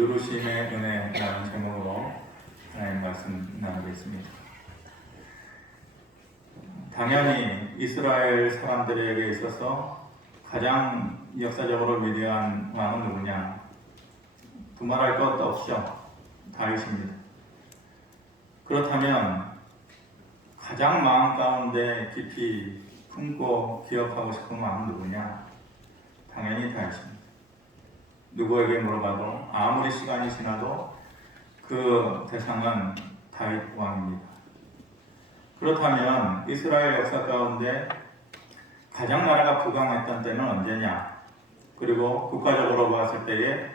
누르심의 은혜라는 제목으로 하나님 말씀 나누겠습니다. 당연히 이스라엘 사람들에게 있어서 가장 역사적으로 위대한 왕은 누구냐? 두말할 것 없죠. 다윗입니다. 그렇다면 가장 마음 가운데 깊이 품고 기억하고 싶은 왕은 누구냐? 당연히 다윗입니다. 누구에게 물어봐도 아무리 시간이 지나도 그 대상은 다윗 왕입니다. 그렇다면 이스라엘 역사 가운데 가장 나라가 부강했던 때는 언제냐? 그리고 국가적으로 봤을 때에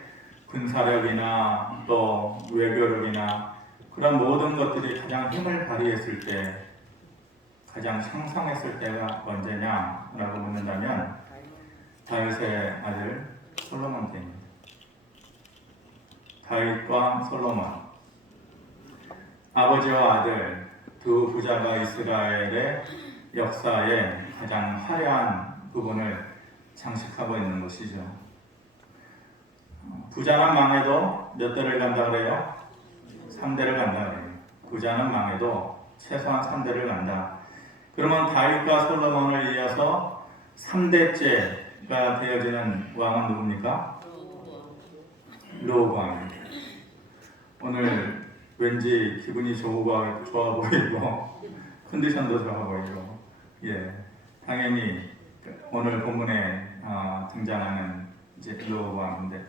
군사력이나 또 외교력이나 그런 모든 것들이 가장 힘을 발휘했을 때, 가장 창성했을 때가 언제냐라고 묻는다면 다윗의 아들 솔로몬 때입니다. 다윗과 솔로몬, 아버지와 아들 두 부자가 이스라엘의 역사의 가장 화려한 부분을 장식하고 있는 것이죠. 부자는 망해도 몇 대를 간다 그래요? 3대를 간다 그래요. 부자는 망해도 최소한 3대를 간다. 그러면 다윗과 솔로몬을 이어서 3대째가 되어지는 왕은 누굽니까? 르호보암입니다. 오늘 왠지 기분이 좋아 보이고 컨디션도 좋아 보이고, 당연히 오늘 본문에 등장하는 이제 르호보암인데,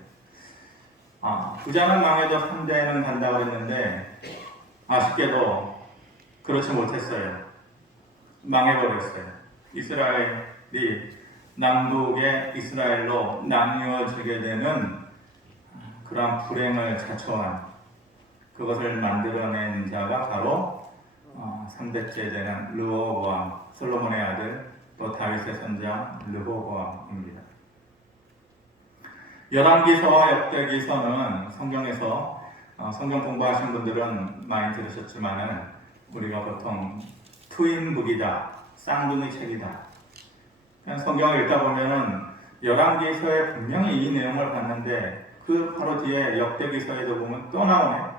부자는 망해도 3대는 간다 그랬는데 아쉽게도 그렇지 못했어요. 망해버렸어요. 이스라엘이 남북의 이스라엘로 나뉘어지게 되는 그러한 불행을 자초한, 그것을 만들어낸 자가 바로 3대째 되는 르호보암, 솔로몬의 아들, 또 다윗의 손자 르호보암입니다. 열왕기서와 역대기서는 성경에서 성경 공부하신 분들은 많이 들으셨지만은 우리가 보통 투인북이다, 쌍둥이 책이다. 그냥 성경을 읽다 보면은 열왕기서에 분명히 이 내용을 봤는데 그 바로 뒤에 역대기서에도 보면 또 나오네.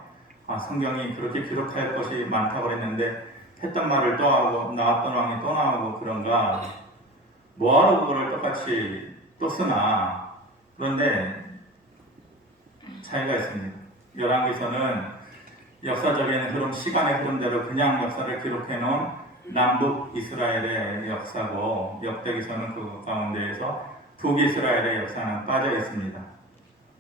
성경이 그렇게 기록할 것이 많다고 그랬는데 했던 말을 또 하고 나왔던 왕이 또 나오고 그런가? 뭐하러 그거를 똑같이 또 쓰나? 그런데 차이가 있습니다. 열왕기서는 역사적인 흐름, 시간의 흐름대로 그냥 역사를 기록해 놓은 남북 이스라엘의 역사고, 역대기서는 그 가운데에서 북이스라엘의 역사는 빠져 있습니다.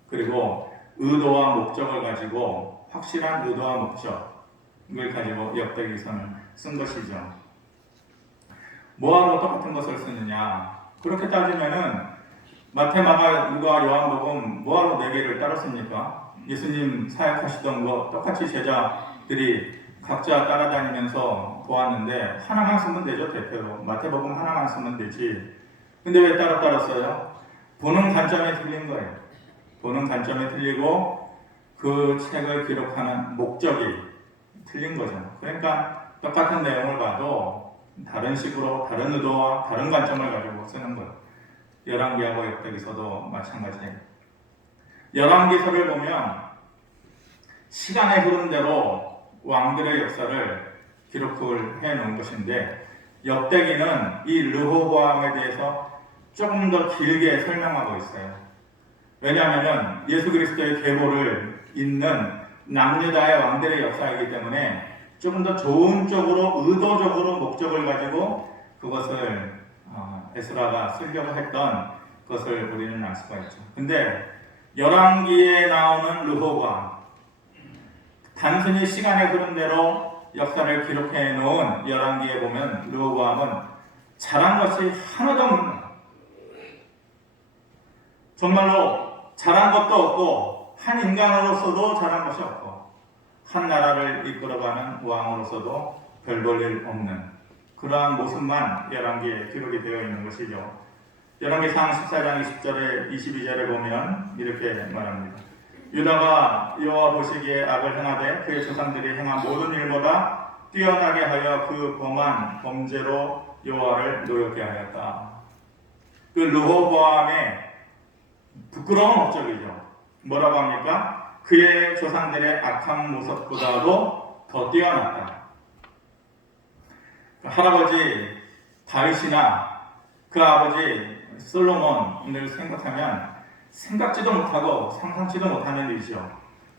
그리고 의도와 목적을 가지고, 확실한 의도와 목적을 가지고 역대기서는 쓴 것이죠. 뭐하러 똑같은 것을 쓰느냐? 그렇게 따지면은 마태, 마가, 누가, 요한복음 뭐하러 4개를 따랐습니까? 예수님 사역하시던 거 똑같이 제자들이 각자 따라다니면서 보았는데 하나만 쓰면 되죠. 대표로 마태복음 하나만 쓰면 되지. 근데 왜 따랐어요? 보는 관점이 틀린 거예요. 보는 관점이 틀리고 그 책을 기록하는 목적이 틀린 거죠. 그러니까 똑같은 내용을 봐도 다른 식으로, 다른 의도와 다른 관점을 가지고 쓰는 거예요. 열왕기하고 역대기서도 마찬가지예요. 열왕기서를 보면 시간의 흐름대로 왕들의 역사를 기록을 해놓은 것인데, 역대기는 이 르호보암에 대해서 조금 더 길게 설명하고 있어요. 왜냐하면 예수 그리스도의 계보를 잇는 남유다의 왕들의 역사이기 때문에 조금 더 좋은 쪽으로, 의도적으로 목적을 가지고 그것을 에스라가 쓰려고 했던 것을 우리는 알 수가 있죠. 근데 열왕기에 나오는 르호보암, 단순히 시간의 흐름대로 역사를 기록해 놓은 열왕기에 보면 르호보암은 잘한 것이 하나도 없는, 정말로 잘한 것도 없고 한 인간으로서도 잘한 것이 없고 한 나라를 이끌어가는 왕으로서도 별 볼 일 없는 그러한 모습만 열왕기에 기록이 되어 있는 것이죠. 열왕기상 14장 20절에 22절에 보면 이렇게 말합니다. 유다가 여호와 보시기에 악을 행하되 그의 조상들이 행한 모든 일보다 뛰어나게 하여 그 범한 범죄로 여호와를 노엽게 하였다. 그 르호보암의 부끄러운 업적이죠. 뭐라고 합니까? 그의 조상들의 악한 모습보다도 더 뛰어났다. 할아버지 다윗이나 그 아버지 솔로몬을 생각하면 생각지도 못하고 상상치도 못하는 일이죠.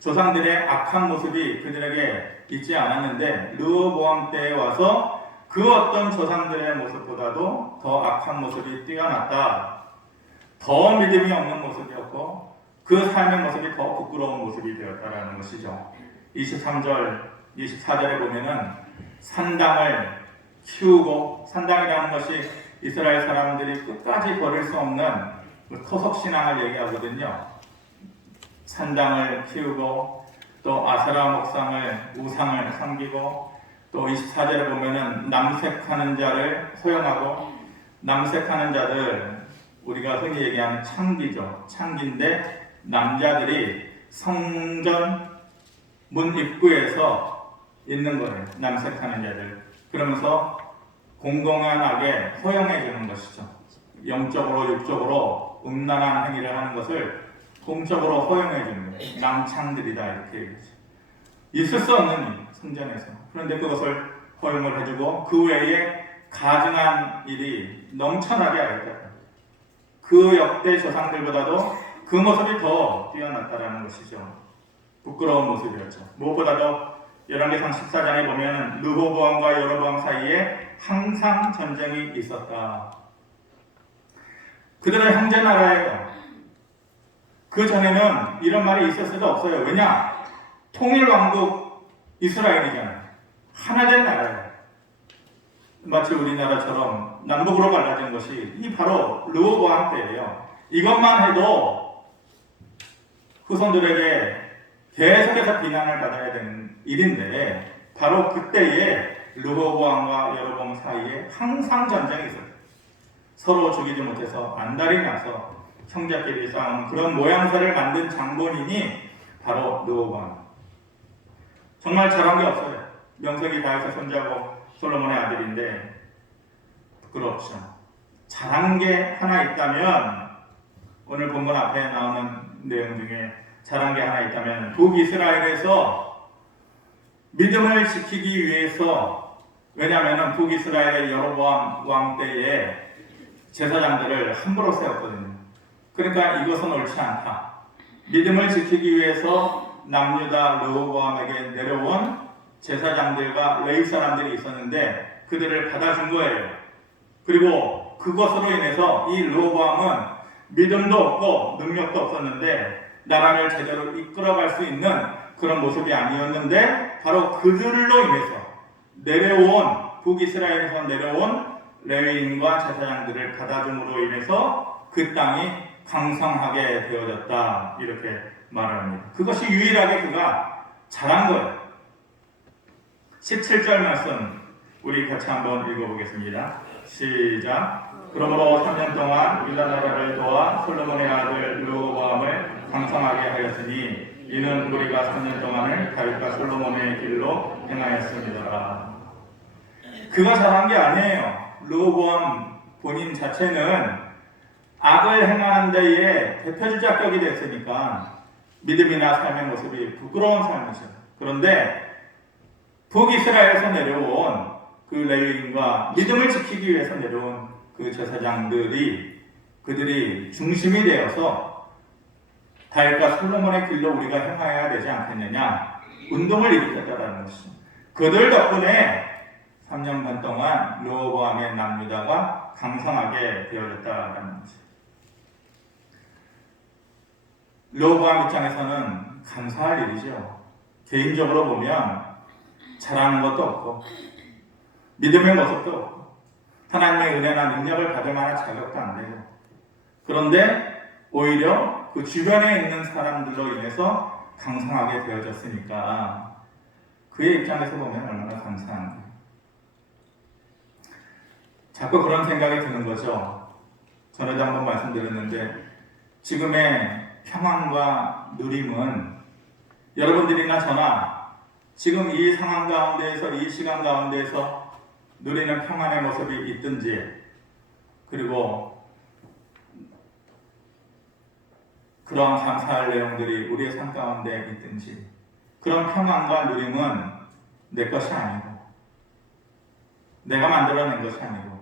조상들의 악한 모습이 그들에게 있지 않았는데 르호보암 때에 와서 그 어떤 조상들의 모습보다도 더 악한 모습이 뛰어났다. 더 믿음이 없는 모습이었고 그 삶의 모습이 더 부끄러운 모습이 되었다라는 것이죠. 23절, 24절에 보면은 산당을 키우고, 산당이라는 것이 이스라엘 사람들이 끝까지 버릴 수 없는 토속신앙을 얘기하거든요. 산당을 키우고 또 아세라 목상을 우상을 섬기고 또 24절에 보면은 남색하는 자를 허용하고, 남색하는 자들 우리가 흔히 얘기하는 창기죠. 창기인데 남자들이 성전 문 입구에서 있는 거예요. 남색하는 자들. 그러면서 공공연하게 허용해 주는 것이죠. 영적으로 육적으로 음란한 행위를 하는 것을 공적으로 허용해 주는 거예요. 남창들이다 이렇게 얘기하죠. 있을 수 없는 일, 성전에서. 그런데 그것을 허용을 해주고 그 외에 가증한 일이 넘쳐나게 하였다. 그 역대 조상들보다도 그 모습이 더 뛰어났다라는 것이죠. 부끄러운 모습이었죠. 무엇보다도 열왕기상 14장에 보면 르호보암과 여로보암 사이에 항상 전쟁이 있었다. 그들은 형제 나라예요. 그 전에는 이런 말이 있을 수도 없어요. 왜냐? 통일왕국 이스라엘이잖아요. 하나된 나라예요. 마치 우리나라처럼 남북으로 갈라진 것이 이 바로 르호보암 때예요. 이것만 해도 후손들에게 계속해서 비난을 받아야 되는 일인데 바로 그때에 르호보암과 여로보암 사이에 항상 전쟁이 있었어요. 서로 죽이지 못해서 안달이 나서 형제끼리 싸우는 그런 모양새를 만든 장본인이 바로 르호보암. 정말 잘한 게 없어요. 명색이 다윗의 손자고 솔로몬의 아들인데 부끄럽죠. 잘한 게 하나 있다면 오늘 본문 앞에 나오는 내용 중에 잘한 게 하나 있다면 북이스라엘에서 믿음을 지키기 위해서, 왜냐하면 북이스라엘의 여로보암 왕 때에 제사장들을 함부로 세웠거든요. 그러니까 이것은 옳지 않다. 믿음을 지키기 위해서 남유다 르호보암에게 내려온 제사장들과 레위 사람들이 있었는데 그들을 받아준 거예요. 그리고 그것으로 인해서 이 르호보암은 믿음도 없고 능력도 없었는데 나라를 제대로 이끌어갈 수 있는 그런 모습이 아니었는데 바로 그들로 인해서 내려온 북이스라엘에서 내려온 레위인과 제사장들을 받아줌으로 인해서 그 땅이 강성하게 되어졌다 이렇게 말을 합니다. 그것이 유일하게 그가 잘한 거예요. 17절 말씀 우리 같이 한번 읽어보겠습니다. 시작. 그러므로 3년 동안 유다 나라를 도와 솔로몬의 아들 르호보암을 강성하게 하였으니 이는 우리가 3년 동안을 다윗과 솔로몬의 길로 행하였습니다. 그가 잘한 게 아니에요. 르호보암 본인 자체는 악을 행하는 데에 대표주자격이 됐으니까 믿음이나 삶의 모습이 부끄러운 삶이죠. 그런데 북이스라엘에서 내려온 그 레위인과 믿음을 지키기 위해서 내려온 그 제사장들이 그들이 중심이 되어서 다윗과 솔로몬의 길로 우리가 행하여야 되지 않겠느냐 운동을 일으켰다라는 것이죠. 그들 덕분에 3년 반 동안 르호보암의 남유다가 강성하게 되어졌다라는 것이죠. 르호보암 입장에서는 감사할 일이죠. 개인적으로 보면 잘하는 것도 없고 믿음의 모습도 없고 하나님의 은혜나 능력을 받을 만한 자격도 안 되고, 그런데 오히려 그 주변에 있는 사람들로 인해서 강성하게 되어졌으니까 그의 입장에서 보면 얼마나 감사한가. 자꾸 그런 생각이 드는 거죠. 전에도 한번 말씀드렸는데 지금의 평안과 누림은 여러분들이나 저나 지금 이 상황 가운데에서 이 시간 가운데에서 누리는 평안의 모습이 있든지, 그리고 그런 감사할 내용들이 우리의 삶 가운데 있든지, 그런 평안과 누림은 내 것이 아니고, 내가 만들어낸 것이 아니고,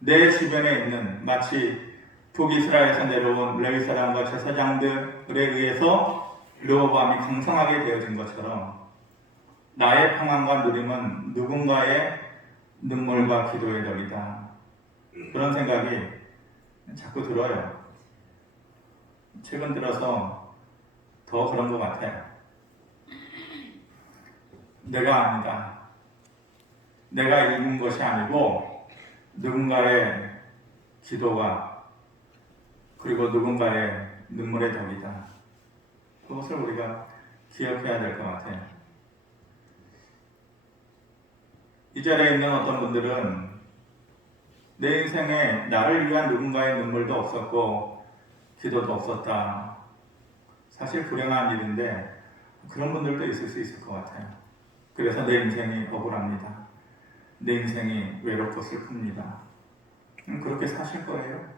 내 주변에 있는 마치 북이스라엘에서 내려온 레위 사람과 제사장들에 의해서 르호보암이 강성하게 되어진 것처럼 나의 평안과 누림은 누군가의 눈물과 기도의 덕이다. 그런 생각이 자꾸 들어요. 최근 들어서 더 그런 것 같아요. 내가 아니다. 내가 읽은 것이 아니고 누군가의 기도가 그리고 누군가의 눈물의 덕이다. 그것을 우리가 기억해야 될 것 같아요. 이 자리에 있는 어떤 분들은 내 인생에 나를 위한 누군가의 눈물도 없었고 기도도 없었다. 사실 불행한 일인데 그런 분들도 있을 수 있을 것 같아요. 그래서 내 인생이 억울합니다. 내 인생이 외롭고 슬픕니다. 그렇게 사실 거예요.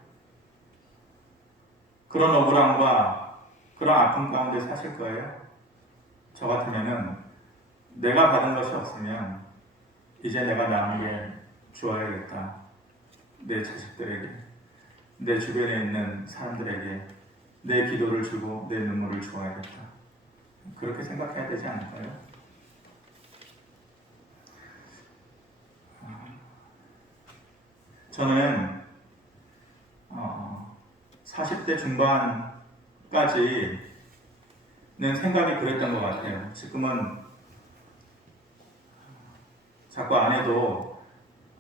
그런 억울함과 그런 아픔 가운데 사실 거예요. 저 같으면은 내가 받은 것이 없으면 이제 내가 남에게 주어야겠다. 내 자식들에게, 내 주변에 있는 사람들에게 내 기도를 주고 내 눈물을 주어야겠다. 그렇게 생각해야 되지 않을까요? 저는 40대 중반까지는 생각이 그랬던 것 같아요. 지금은 자꾸 아내도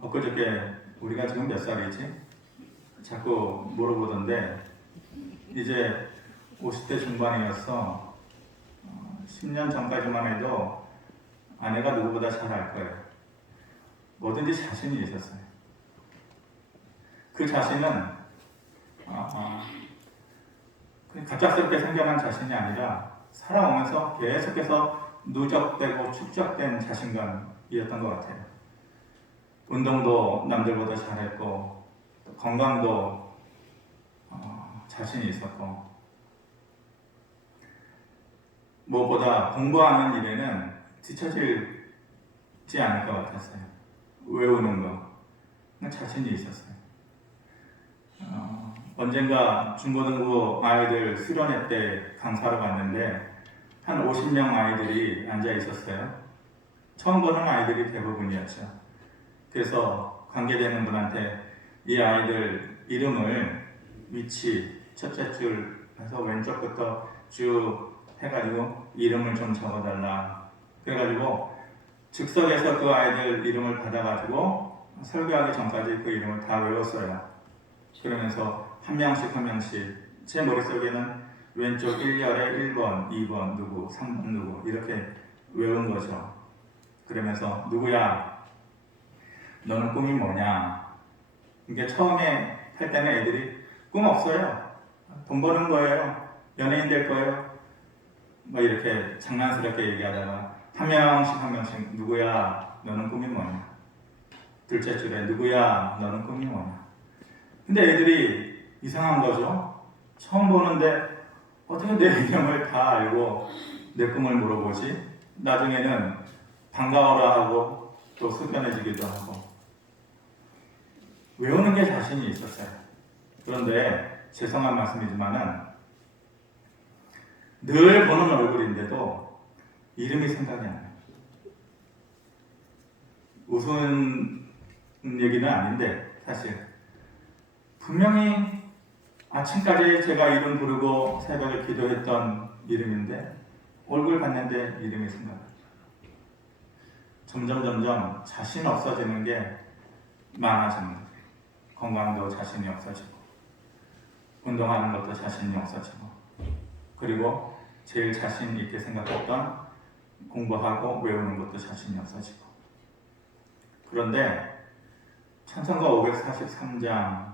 엊그저께 우리가 지금 몇 살이지? 자꾸 물어보던데 이제 50대 중반이어서 10년 전까지만 해도 아내가 누구보다 잘 알 거예요. 뭐든지 자신이 있었어요. 그 자신은 갑작스럽게 생겨난 자신이 아니라 살아오면서 계속해서 누적되고 축적된 자신감이었던 것 같아요. 운동도 남들보다 잘했고 건강도 자신이 있었고 무엇보다 공부하는 일에는 뒤처지지 않을 것 같았어요. 외우는 거 자신이 있었어요. 언젠가 중고등부 아이들 수련회 때 강사로 갔는데 한 50명 아이들이 앉아 있었어요. 처음 보는 아이들이 대부분이었죠. 그래서 관계되는 분한테 이 아이들 이름을 위치 첫째 줄 해서 왼쪽부터 쭉 해가지고 이름을 좀 적어달라. 그래가지고 즉석에서 그 아이들 이름을 받아가지고 설교하기 전까지 그 이름을 다 외웠어요. 그러면서 한 명씩 제 머릿속에는 왼쪽 1열에 1번, 2번 누구, 3번 누구 이렇게 외운 거죠. 그러면서 누구야? 너는 꿈이 뭐냐? 이게 처음에 할 때는 애들이 꿈 없어요. 돈 버는 거예요. 연예인 될 거예요. 뭐 이렇게 장난스럽게 얘기하다가 한 명씩 누구야? 너는 꿈이 뭐냐? 둘째 줄에 누구야? 너는 꿈이 뭐냐? 근데 애들이 이상한 거죠. 처음 보는데 어떻게 내 이름을 다 알고 내 꿈을 물어보지? 나중에는 반가워라 하고 또 숙연해지기도 하고 외우는 게 자신이 있었어요. 그런데 죄송한 말씀이지만은 늘 보는 얼굴인데도 이름이 생각이 안 나요. 우스운 얘기는 아닌데 사실 분명히 아침까지 제가 이름 부르고 새벽에 기도했던 이름인데 얼굴 봤는데 이름이 생각나요. 점점 자신 없어지는 게 많아지는 거예요. 건강도 자신이 없어지고 운동하는 것도 자신이 없어지고 그리고 제일 자신 있게 생각했던 공부하고 외우는 것도 자신이 없어지고 그런데 찬송가 543장이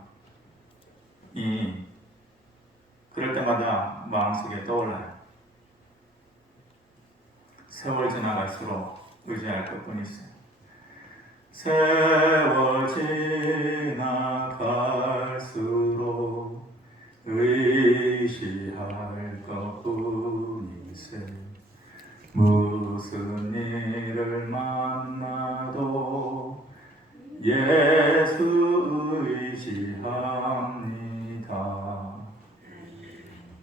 그럴 때마다 마음속에 떠올라요. 세월 지나갈수록 의지할 것뿐이 있어요. 세월 지나갈수록 의시할 것뿐이세. 무슨 일을 만나도 예수 의지합니다.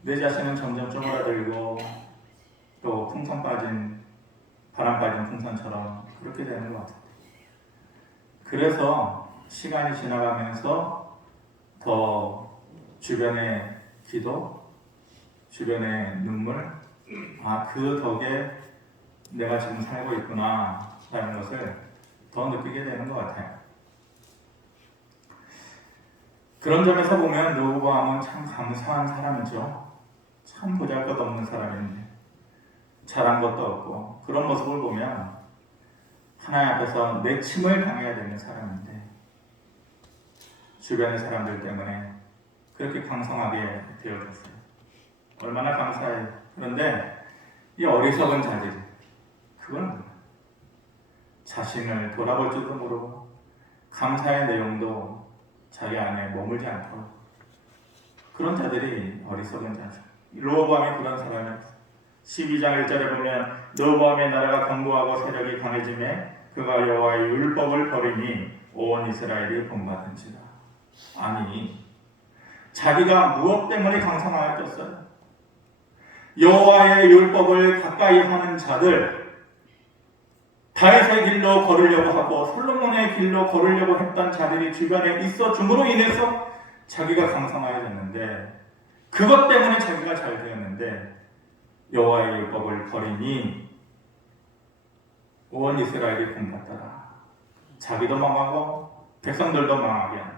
내 자신은 점점 쪼그라들고 또 풍선 빠진, 바람 빠진 풍선처럼 그렇게 되는 것 같아요. 그래서 시간이 지나가면서 더 주변의 기도, 주변의 눈물, 그 덕에 내가 지금 살고 있구나 라는 것을 더 느끼게 되는 것 같아요. 그런 점에서 보면 르호보암은 참 감사한 사람이죠. 참 보잘것없는 사람인데 잘한 것도 없고, 그런 모습을 보면 하나님 앞에서 내침을 당해야 되는 사람인데 주변의 사람들 때문에 그렇게 강성하게 되어졌어요. 얼마나 감사해요. 그런데 이 어리석은 자들, 그건 뭐야? 자신을 돌아볼 줄도 모르고 감사의 내용도 자기 안에 머물지 않도록, 그런 자들이 어리석은 자죠. 르호보암이 그런 사람이었어요. 12장 1절에 보면 르호보암의 나라가 견고하고 세력이 강해지매 그가 여호와의 율법을 버리니 온 이스라엘이 본받은지라. 아니, 자기가 무엇 때문에 강성하였겠어요? 여호와의 율법을 가까이 하는 자들, 다윗의 길로 걸으려고 하고 솔로몬의 길로 걸으려고 했던 자들이 주변에 있어 줌으로 인해서 자기가 강성하여졌는데, 그것 때문에 자기가 잘 되었는데 여호와의 율법을 버리니 온 이스라엘이 본받더라. 자기도 망하고 백성들도 망하게 하는,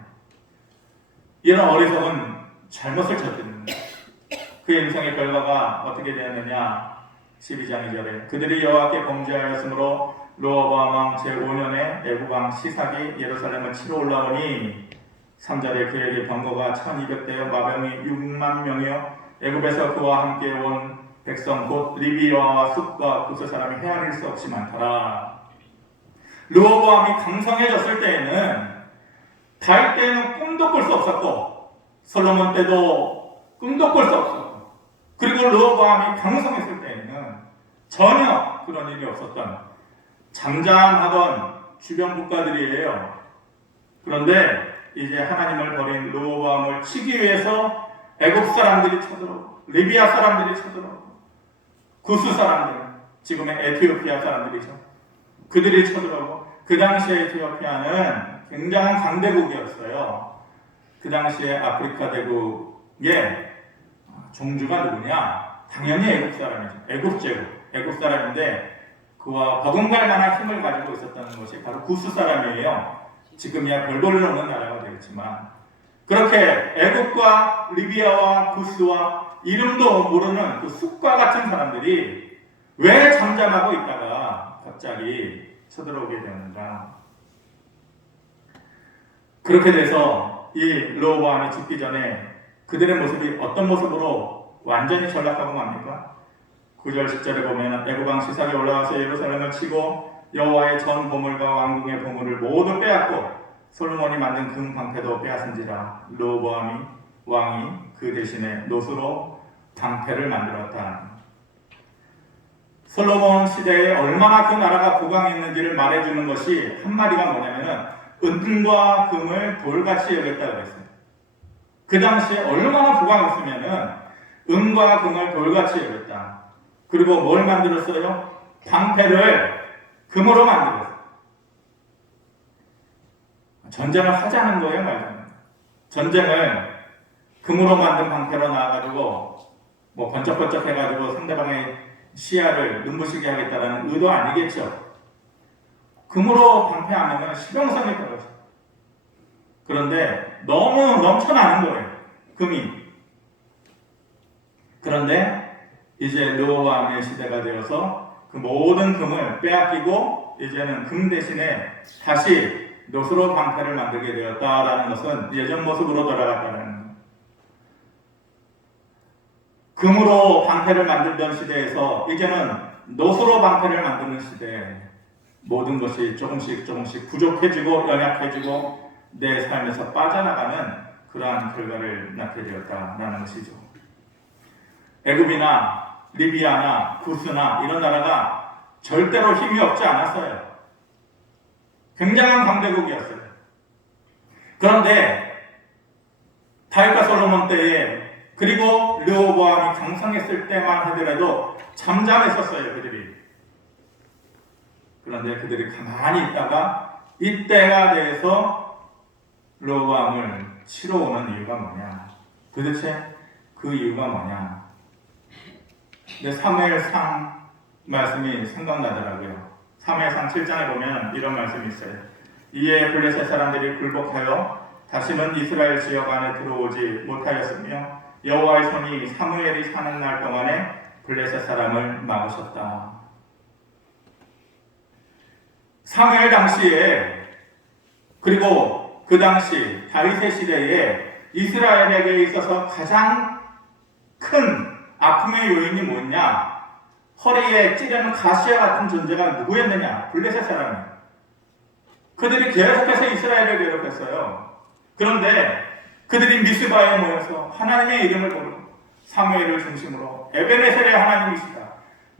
이런 어리석은 잘못을 저지르는 거예요. 그 인생의 결과가 어떻게 되었느냐? 12장 2절에 그들이 여호와께 범죄하였으므로 르호보암 왕 제5년에 애굽 왕 시삭이 예루살렘을 치러 올라오니 3절에 그에게 병거가 1200대여 마병이 6만 명이여 애굽에서 그와 함께 온 백성 곧 리비아와 숫과 구스 사람이 헤아릴 수 없이 많더라. 르호보암이 강성해졌을 때에는 다윗 때는 꿈도 꿀 수 없었고 솔로몬 때도 꿈도 꿀 수 없었고, 그리고 르호보암이 강성했을 때에는 전혀 그런 일이 없었던 잠잠하던 주변 국가들이에요. 그런데 이제 하나님을 버린 르호보암을 치기 위해서 애굽 사람들이 쳐들어오고 리비아 사람들이 쳐들어오고 구스 사람들, 지금의 에티오피아 사람들이죠. 그들이 쳐들어오고, 그 당시에 에티오피아는 굉장한 강대국이었어요. 그 당시에 아프리카 대국의 종주가 누구냐? 당연히 애굽 사람이죠. 애굽 제국, 애굽 사람인데 그와 버금갈 만한 힘을 가지고 있었다는 것이 바로 구스 사람이에요. 지금이야 별 볼일 없는 나라가 되겠지만, 그렇게 애굽과 리비아와 구스와 이름도 모르는 그 숫과 같은 사람들이 왜 잠잠하고 있다가 갑자기 쳐들어오게 되는가? 그렇게 돼서 이 르호보암이 죽기 전에 그들의 모습이 어떤 모습으로 완전히 전락하고 맙니까? 9절 10절에 보면 애굽 왕 시삭이 올라와서 예루살렘을 치고 여호와의 전 보물과 왕궁의 보물을 모두 빼앗고 솔로몬이 만든 금 방패도 빼앗은지라. 르호보암이 왕이 그 대신에 노수로 방패를 만들었다. 솔로몬 시대에 얼마나 그 나라가 부강했는지를 말해주는 것이 한마디가 뭐냐면은 은과 금을 돌같이 여겼다고 그랬어요. 그 당시에 얼마나 부강했으면은 은과 금을 돌같이 여겼다. 그리고 뭘 만들었어요? 방패를 금으로 만들었어요. 전쟁을 하자는 거예요, 말하자면. 전쟁을 금으로 만든 방패로 나와가지고 뭐 번쩍번쩍 해가지고 상대방의 시야를 눈부시게 하겠다라는 의도 아니겠죠. 금으로 방패하면 실용성이 떨어져요. 그런데 너무 넘쳐나는 거예요, 금이. 그런데 이제 르호보암의 시대가 되어서 그 모든 금을 빼앗기고 이제는 금 대신에 다시 노수로 방패를 만들게 되었다라는 것은 예전 모습으로 돌아갔다는 거예요. 금으로 방패를 만들던 시대에서 이제는 노수로 방패를 만드는 시대에 모든 것이 조금씩 부족해지고 연약해지고 내 삶에서 빠져나가는 그러한 결과를 낳게 되었다라는 것이죠. 애굽이나 리비아나 구스나 이런 나라가 절대로 힘이 없지 않았어요. 굉장한 강대국이었어요. 그런데 다윗과 솔로몬 때에 그리고 르호보암이 강성했을 때만 하더라도 잠잠했었어요, 그들이. 그런데 그들이 가만히 있다가 이때가 돼서 르호보암을 치러 오는 이유가 뭐냐? 도대체 그 이유가 뭐냐? 근데 사무엘상 말씀이 생각나더라고요. 사무엘상 7장에 보면 이런 말씀이 있어요. 이에 블레셋 사람들이 굴복하여 다시는 이스라엘 지역 안에 들어오지 못하였으며 여호와의 손이 사무엘이 사는 날 동안에 블레셋 사람을 막으셨다. 사무엘 당시에 그리고 그 당시 다윗의 시대에 이스라엘에게 있어서 가장 큰 아픔의 요인이 뭐냐? 허리에 찌르는 가시와 같은 존재가 누구였느냐? 블레셋 사람이에요. 그들이 계속해서 이스라엘을 괴롭혔어요. 그런데 그들이 미스바에 모여서 하나님의 이름을 부르고 사무엘을 중심으로 에베네셀의 하나님이시다,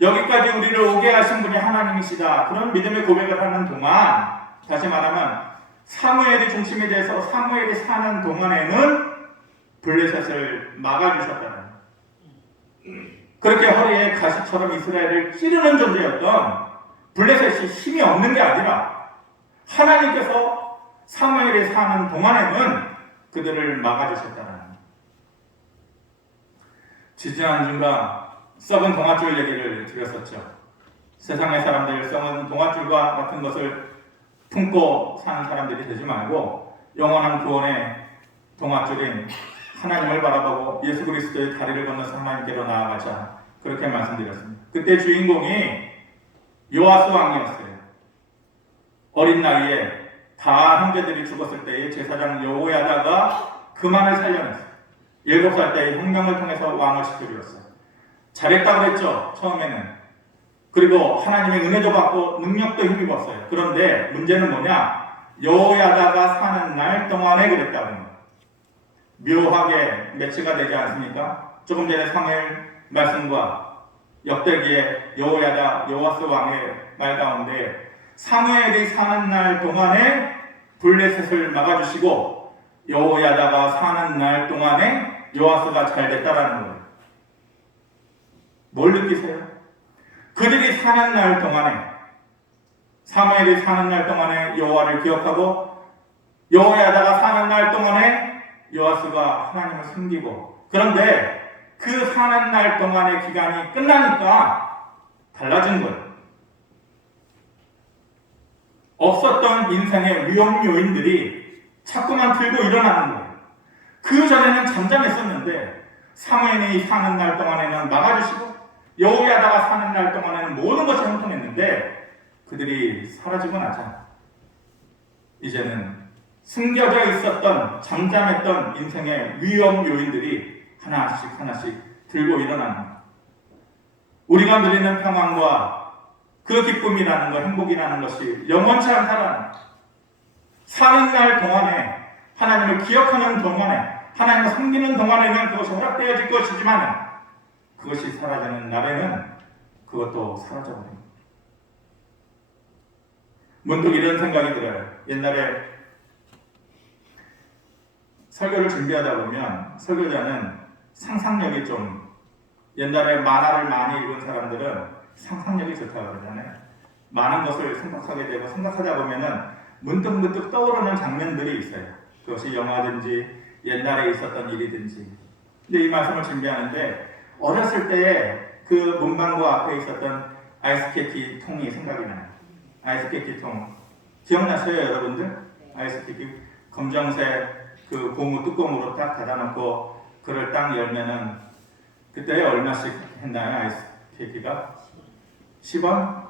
여기까지 우리를 오게 하신 분이 하나님이시다, 그런 믿음의 고백을 하는 동안, 다시 말하면 사무엘이 중심이 돼서 사무엘이 사는 동안에는 블레셋을 막아주셨다는, 그렇게 허리에 가시처럼 이스라엘을 찌르는 존재였던 블레셋이 힘이 없는 게 아니라 하나님께서 사무엘이 사는 동안에는 그들을 막아주셨다는. 지지난주가 썩은 동아줄 얘기를 드렸었죠. 세상의 사람들 썩은 동아줄과 같은 것을 품고 사는 사람들이 되지 말고 영원한 구원의 동아줄인 하나님을 바라보고 예수 그리스도의 다리를 건너서 하나님께로 나아가자, 그렇게 말씀드렸습니다. 그때 주인공이 요아스 왕이었어요. 어린 나이에 다 형제들이 죽었을 때에 제사장 여호야다가 그만을 살려냈어요. 7살 때에 혁명을 통해서 왕을 시켜주었어요. 잘했다고 했죠, 처음에는. 그리고 하나님의 은혜도 받고 능력도 힘입었어요. 그런데 문제는 뭐냐? 여호야다가 사는 날 동안에 그랬다는 거예요. 묘하게 매치가 되지 않습니까? 조금 전에 사무엘 말씀과 역대기의 여호야다 요아스 왕의 말 가운데 사무엘이 사는 날 동안에 블레셋을 막아주시고 여호야다가 사는 날 동안에 요아스가 잘 됐다라는 거예요. 뭘 느끼세요? 그들이 사는 날 동안에, 사무엘이 사는 날 동안에 여호와를 기억하고 여호야다가 사는 날 동안에 요아스가 하나님을 섬기고, 그런데 그 사는 날 동안의 기간이 끝나니까 달라진 거예요. 없었던 인생의 위험 요인들이 자꾸만 들고 일어나는 거예요. 그 전에는 잠잠했었는데 사무엘이 사는 날 동안에는 막아주시고 여호야다가 사는 날 동안에는 모든 것이 형통했는데 그들이 사라지고 나자 이제는 숨겨져 있었던 잠잠했던 인생의 위험 요인들이 하나씩 하나씩 들고 일어나는 거예요. 우리가 누리는 평안과 그 기쁨이라는 것, 행복이라는 것이 영원치 않다라는, 사는 날 동안에 하나님을 기억하는 동안에 하나님을 섬기는 동안에는 그것이 허락되어질 것이지만 그것이 사라지는 날에는 그것도 사라져버립니다. 문득 이런 생각이 들어요. 옛날에 설교를 준비하다 보면 설교자는 상상력이 좀, 옛날에 만화를 많이 읽은 사람들은 상상력이 좋다고 그러잖아요. 많은 것을 생각하게 되고 생각하다 보면은 문득문득 떠오르는 장면들이 있어요. 그것이 영화든지 옛날에 있었던 일이든지. 근데 이 말씀을 준비하는데 어렸을 때에 그 문방구 앞에 있었던 아이스케이크 통이 생각이 나요. 아이스케이크 통 기억나세요, 여러분들? 아이스케이크 검정색 그 고무 뚜껑으로 딱 닫아놓고 그걸 딱 열면은 그때 얼마씩 했나요, 아이스케이크가? 10원?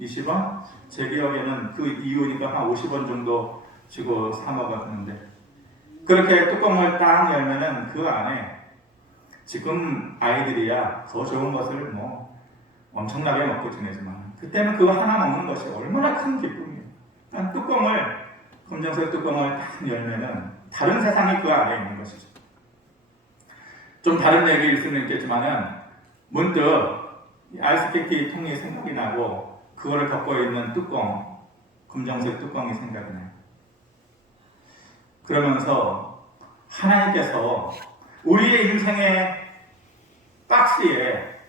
20원? 제 기억에는 그 이후니까 한 50원 정도 주고 사 먹었는데, 그렇게 뚜껑을 딱 열면은 그 안에 지금 아이들이야 더 좋은 것을 뭐 엄청나게 먹고 지내지만 그때는 그거 하나 먹는 것이 얼마나 큰 기쁨이에요. 뚜껑을, 검정색 뚜껑을 딱 열면은 다른 세상이 그 안에 있는 것이죠. 좀 다른 얘기일 수는 있겠지만은 문득 아이스케이트 통이 생각이 나고 그거를 덮고 있는 뚜껑, 검정색 뚜껑이 생각이 나요. 그러면서 하나님께서 우리의 인생의 박스에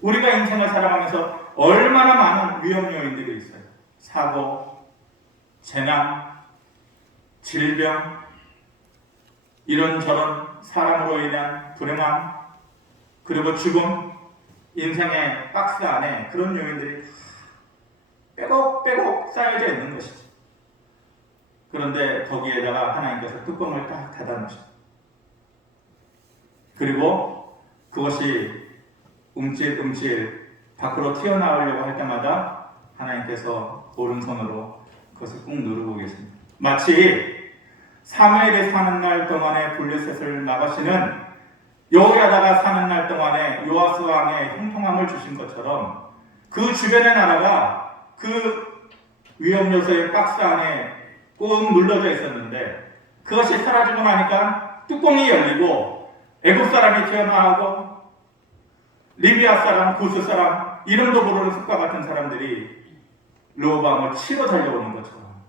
우리가 인생을 살아가면서 얼마나 많은 위험 요인들이 있어요. 사고, 재난, 질병, 이런저런 사람으로 인한 불행함, 그리고 죽음, 인생의 박스 안에 그런 요인들이 빼곡빼곡 쌓여져 있는 것이죠. 그런데 거기에다가 하나님께서 뚜껑을 딱 닫아 놓으셔요. 그리고 그것이 움찔움찔 밖으로 튀어나오려고 할 때마다 하나님께서 오른손으로 그것을 꾹 누르고 계십니다. 마치 사무엘이 사는 날 동안에 블레셋을 막으시는 여호야다가 사는 날 동안에 요아스 왕의 형통함을 주신 것처럼 그 주변의 나라가 그 위험 요소의 박스 안에 꾹 눌러져 있었는데 그것이 사라지고 나니까 뚜껑이 열리고 애국 사람이 튀어나오고 리비아 사람, 구스 사람, 이름도 모르는 숲과 같은 사람들이 르호보암을 치러 달려오는 것처럼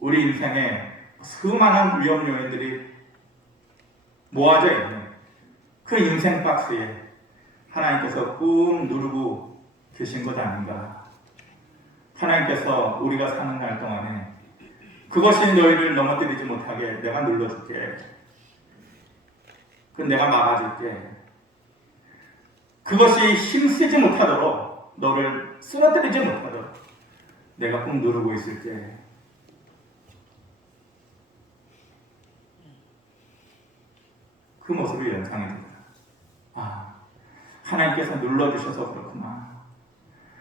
우리 인생에 수많은 위험 요인들이 모아져 있는 그 인생 박스에 하나님께서 꾹 누르고 계신 것 아닌가. 하나님께서 우리가 사는 날 동안에 그것이 너희를 넘어뜨리지 못하게 내가 눌러줄게. 내가 막아줄게. 그것이 힘쓰지 못하도록 너를 쓰러뜨리지 못하도록 내가 꾹 누르고 있을게. 그 모습이 연상이 됩니다. 아, 하나님께서 눌러주셔서 그렇구나.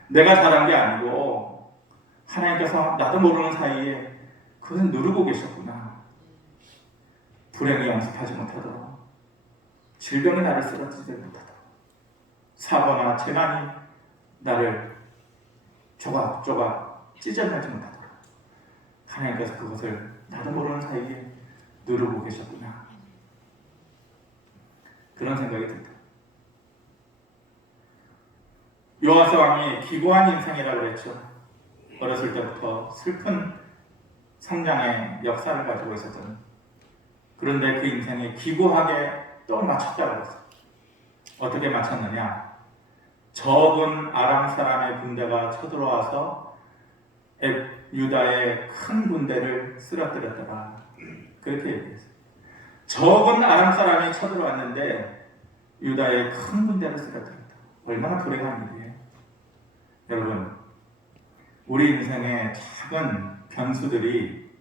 내가 잘한 게 아니고 하나님께서 나도 모르는 사이에 그것을 누르고 계셨구나. 불행이 영습하지 못하도록, 질병이 나를 쓰러뜨리지 못하도록, 사고나 재난이 나를 조각조각 찢어내지 못하도록 하나님께서 그것을 나도 모르는 사이에 누르고 계셨구나. 그런 생각이 듭니다. 요아스 왕이 기구한 인생이라고 그랬죠. 어렸을 때부터 슬픈 성장의 역사를 가지고 있었던, 그런데 그 인생이 기구하게 또 맞췄다고 했어요. 어떻게 맞췄느냐? 적은 아람 사람의 군대가 쳐들어와서 유다의 큰 군대를 쓰러뜨렸더라. 그렇게 얘기했어요. 적은 아람 사람이 쳐들어왔는데 유다의 큰 군대를 쓰러뜨렸다. 얼마나 불행한 일이에요. 여러분, 우리 인생의 작은 변수들이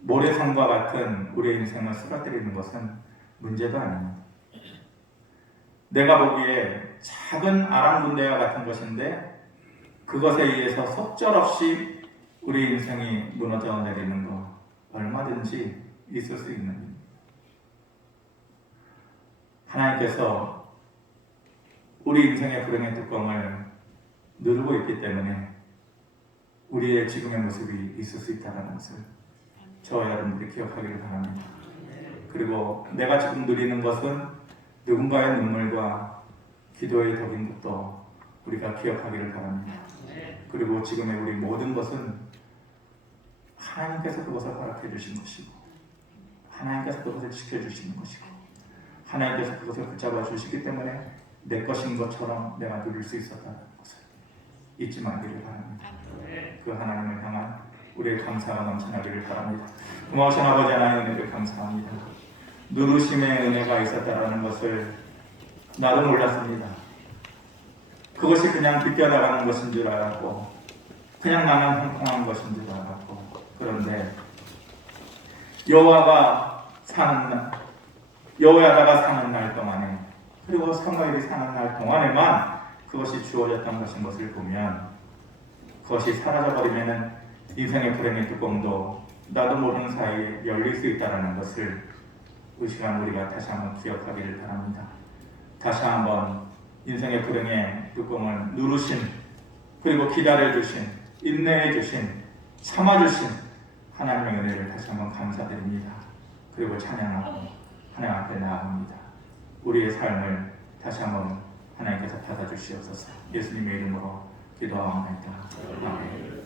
모래성과 같은 우리의 인생을 쓰러뜨리는 것은 문제도 아닙니다. 내가 보기에 작은 아람 군대와 같은 것인데 그것에 의해서 속절없이 우리 인생이 무너져 내리는 것 얼마든지 있을 수 있는 일입니다. 하나님께서 우리 인생의 불행의 뚜껑을 누르고 있기 때문에 우리의 지금의 모습이 있을 수 있다는 것을 저와 여러분들이 기억하기를 바랍니다. 그리고 내가 지금 누리는 것은 누군가의 눈물과 기도의 덕인 것도 우리가 기억하기를 바랍니다. 그리고 지금의 우리 모든 것은 하나님께서 그것을 허락해 주신 것이고 하나님께서 그것을 지켜주시는 것이고 하나님께서 그것을 붙잡아 주시기 때문에 내 것인 것처럼 내가 누릴 수 있었다는 것을 잊지 말기를 바랍니다. 그 하나님을 향한 우리의 감사가 넘쳐나기를 바랍니다. 고마우신 아버지 하나님 은혜를 감사합니다. 누르심의 은혜가 있었다는 것을 나도 몰랐습니다. 그것이 그냥 비껴나가는 것인 줄 알았고 그냥 나만 형통한 것인 줄 알았고, 그런데 여호야다가 사는 날 동안에, 그리고 사무엘이 사는 날 동안에만 그것이 주어졌던 것인 것을 보면 그것이 사라져버리면 인생의 불행의 뚜껑도 나도 모르는 사이에 열릴 수 있다는 것을 이 시간 우리가 다시 한번 기억하기를 바랍니다. 다시 한번 인생의 불행의 뚜껑을 누르신, 그리고 기다려주신, 인내해주신, 참아주신 하나님의 은혜를 다시 한번 감사드립니다. 그리고 찬양하고 하나님 앞에 나아갑니다. 우리의 삶을 다시 한번 하나님께서 받아주시옵소서. 예수님의 이름으로 기도하옵나이다. 아멘.